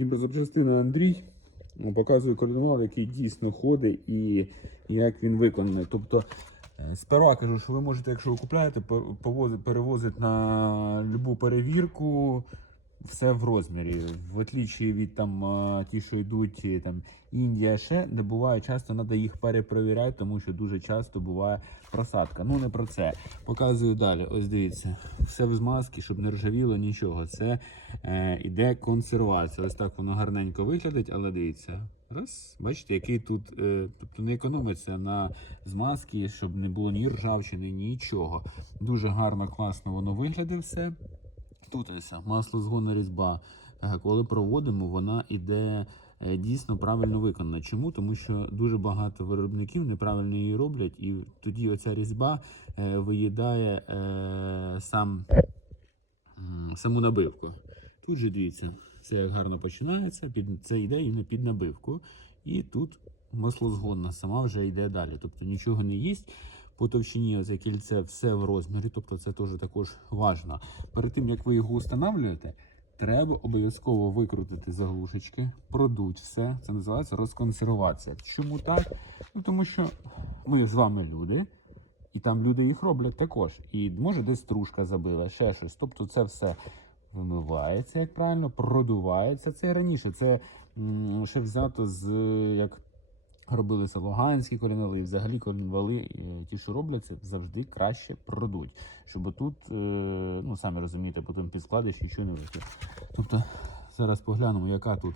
Дніпрозапчастина Андрій ну, показує координат, який дійсно ходить і як він виконаний. Тобто, е, сперва кажу, що ви можете, якщо ви купляєте, перевозити на любу перевірку. Все в розмірі, в отличі від там ті, що йдуть е, там Індія, ще де буває часто треба їх перепровіряти, тому що дуже часто буває просадка. Ну не про це. Показую далі. Ось дивіться, все в змазки, щоб не ржавіло нічого. Це е, іде консервація. Ось так воно гарненько виглядить, але дивіться. Раз, бачите, який тут, е, тобто не економиться на змазки, щоб не було ні ржавчини, нічого. Дуже гарно, класно воно виглядає все. Тут ось масло згонна різьба. Е, Коли проводимо, вона іде е, дійсно правильно виконана. Чому? Тому що дуже багато виробників неправильно її роблять, і тоді оця різьба е, виїдає сам, саму набивку. Тут же дивіться, це як гарно починається, це йде і не під набивку. І тут маслозгонна сама вже йде далі. Тобто нічого не їсть. По товщині оце кільце все в розмірі, тобто це теж також важливо. Перед тим як ви його встановлюєте, треба обов'язково викрутити заглушечки, продуть все. Це називається розконсервація. Чому так? Ну тому що ми з вами люди, і там люди їх роблять також. І може десь стружка забила, ще щось. Тобто це все вимивається, як правильно, продувається. Це раніше. Це ще взято з як робилися луганські корінвали, і взагалі корінвали, е, ті, що робляться, завжди краще продуть. Щоб тут, е, ну самі розумієте, потім підскладиш нічого не вийде. Тобто зараз поглянемо, яка тут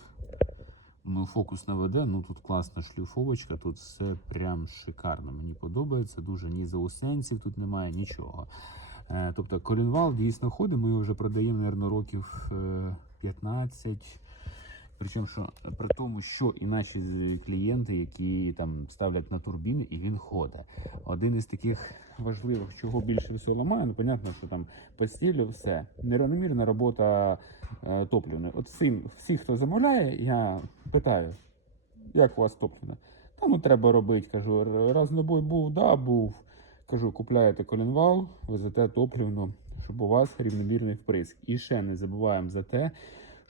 ну, фокус наведе. Ну тут класна шліфовочка, тут все прям шикарно. Мені подобається. Дуже ні заусенців тут немає, нічого. Е, Тобто колінвал дійсно ходить, ми його вже продаємо, мабуть, років е, 15. Причому що при тому, що і наші клієнти, які там ставлять на турбіни, і він ходить. Один із таких важливих, чого більше всього ламає, ну понятно, що там постілю все. Нерівномірна робота е, топливної. От всім, всі, хто замовляє, я питаю, як у вас топливне? Та ну треба робити. Кажу, «Р- разнобой був, да, був. Кажу, купляєте колінвал, везете топливну, щоб у вас рівномірний вприск. І ще не забуваємо за те,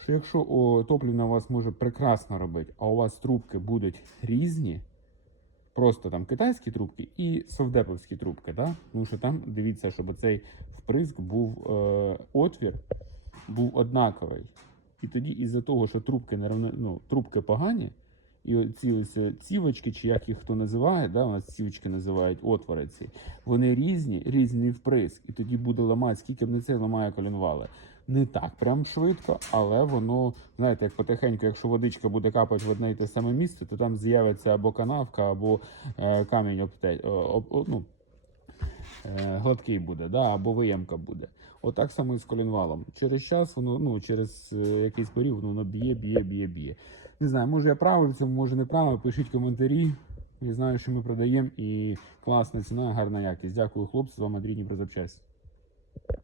що якщо о, у вас може прекрасно робити, а у вас трубки будуть різні, просто там китайські трубки і совдеповські трубки, да? тому що там дивіться, щоб цей вприск був е, отвір, був однаковий. І тоді із-за того, що трубки ну, трубки погані, і ці ось е, цівочки, чи як їх хто називає, да, у нас цівочки називають отвори ці, вони різні, різні вприз. І тоді буде ламати, скільки б не це ламає колінвали. Не так прям швидко, але воно, знаєте, як потихеньку, якщо водичка буде капати в одне і те саме місце, то там з'явиться або канавка, або е, камінь обте, об, ну, гладкий буде, да, або виємка буде. Отак само і з колінвалом. Через час воно, ну, через е, якийсь період воно б'є, б'є, б'є, б'є. Не знаю, може я правий в цьому, може не правий. Пишіть коментарі. Я знаю, що ми продаємо і класна ціна, гарна якість. Дякую, хлопці. З вами Андрій Дніпрозапчасть.